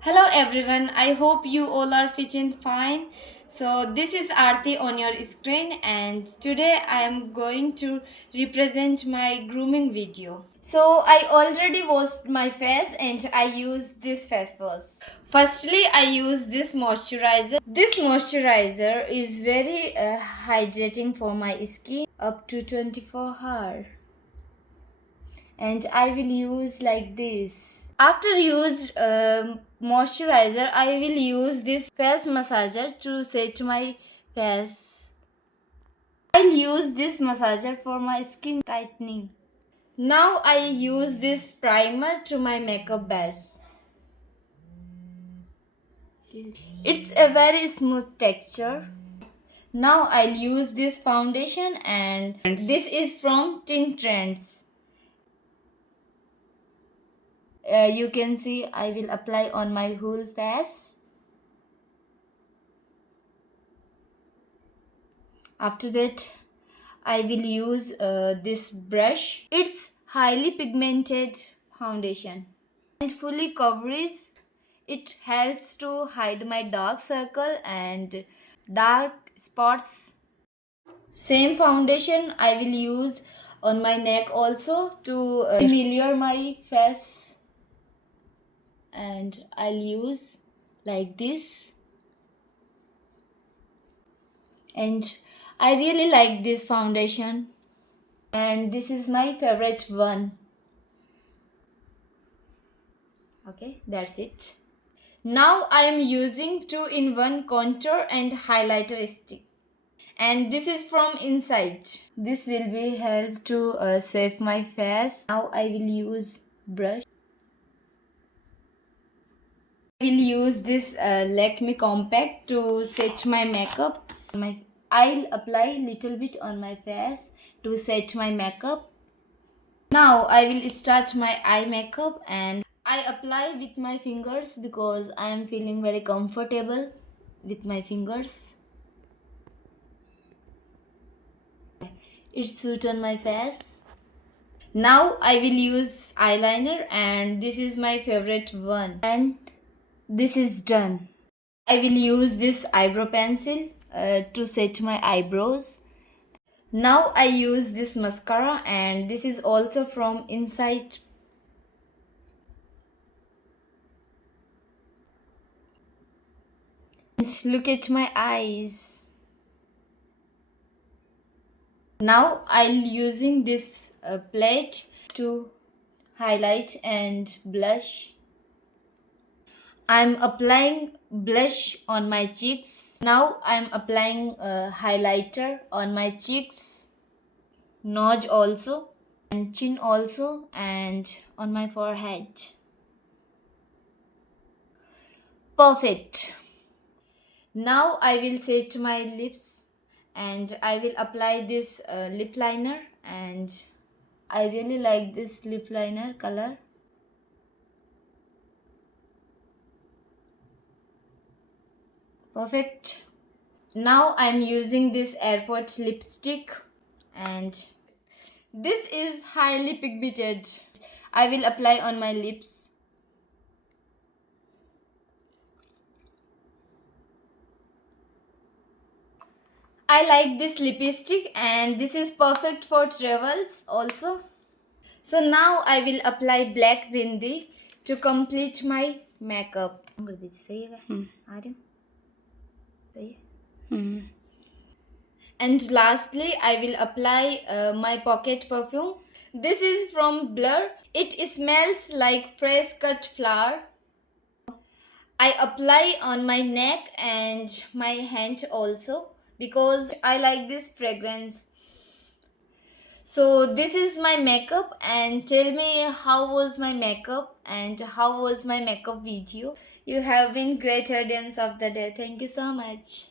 Hello everyone, I hope you all are fitting fine. So this is Aarti on your screen and today I am going to represent my grooming video. So I already washed my face and I use this face wash. Firstly I use this moisturizer. This moisturizer is very hydrating for my skin up to 24 hours. And I will use like this. After used moisturizer, I will use this face massager to set my face. I'll use this massager for my skin tightening. Now I use this primer to my makeup base. It's a very smooth texture. Now I'll use this foundation and this is from Tint Trends. You can see I will apply on my whole face. After that I will use this brush. It's highly pigmented foundation and fully covers. It helps to hide my dark circle and dark spots. Same foundation I will use on my neck also to smear my face, and I'll use like this. And I really like this foundation and this is my favorite one. Okay, that's it. Now I am using 2-in-1 contour and highlighter stick, and this is from Inside. This will be help to save my face. Now I will use brush. I will use this Lakme compact to set my makeup. I'll apply little bit on my face to set my makeup. Now I will start my eye makeup and I apply with my fingers because I am feeling very comfortable with my fingers. It suits on my face. Now I will use eyeliner and this is my favorite one, and this is done. I will use this eyebrow pencil to set my eyebrows. Now I use this mascara and this is also from Inside. And look at my eyes. Now I'll using this plate to highlight and blush. I'm applying blush on my cheeks. Now I'm applying highlighter on my cheeks, nose also, and chin also, and on my forehead. Perfect. Now I will set my lips and I will apply this lip liner, and I really like this lip liner color. Perfect. Now I'm using this airport lipstick and this is highly pigmented. I will apply on my lips. I like this lipstick and this is perfect for travels also. So now I will apply black bindi to complete my makeup. And lastly, I will apply my pocket perfume. This is from Blur. It smells like fresh cut flower. I apply on my neck and my hand also because I like this fragrance. So this is my makeup, and tell me how was my makeup and how was my makeup video. You have been great audience of the day. Thank you so much.